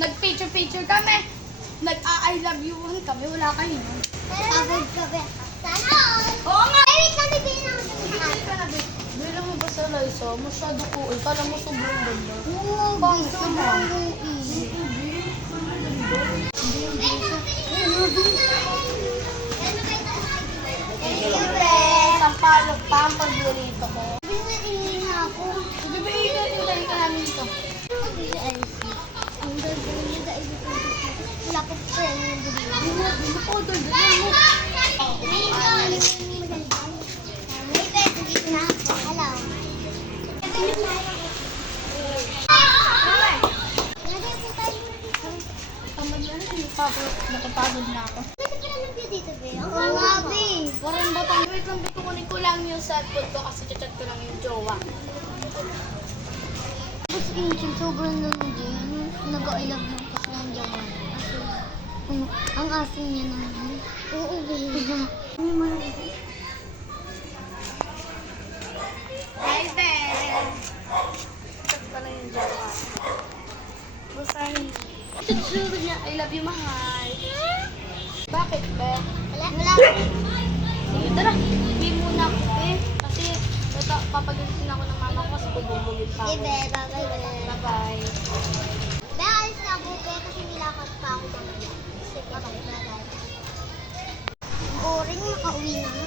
Nag-picture kami. Nag-I love you kami. Wala kayo. Pagod ka ba? Sana all! Oo nga. Ay, wait lang, bibigyan ako sa Bigyan ka na, babe. Bilang mo ba sa Liza? Masyado cool. Kala mo sobrang ganda. Oo, Pangit gusto naman. mo. Siyempre. Sampalok pa ang paborito ko. Binaingin ako. Sige ba, hintayin ka namin dito. Ang ganda niya, guys. Wala ko friend yung bibigyan. Ano ko, daldalin mo. May pwede dito na ako. Hello. Lagay po tayo. Tamad na rin. Napapagod na ako. Pwede pala ng view dito, Be. Ang grabe. Parang batang. Wait lang, dito kunin ko lang yung cellphone ko kasi chat ko lang yung jowa. Tapos ancient, sobrang lang din. Nag-ailag lang kasi ng jawan. Ang asin niya naman. Oo, Be. Hi, Ben! Chat ko lang yung jowa. Basahin. Tutulog niya. I love you, mahal. Bakit, be? Wala. Sige, tara. Bigay muna ako, be. Kasi papagalitin ako ng mama ko kasi bubulugin pa ako. Be, bye-bye, Be. Bye-bye. Be, alis na ako, Be, kasi nilakad pa ako mamaya. Sige, bye-bye. Boring, makauwi na.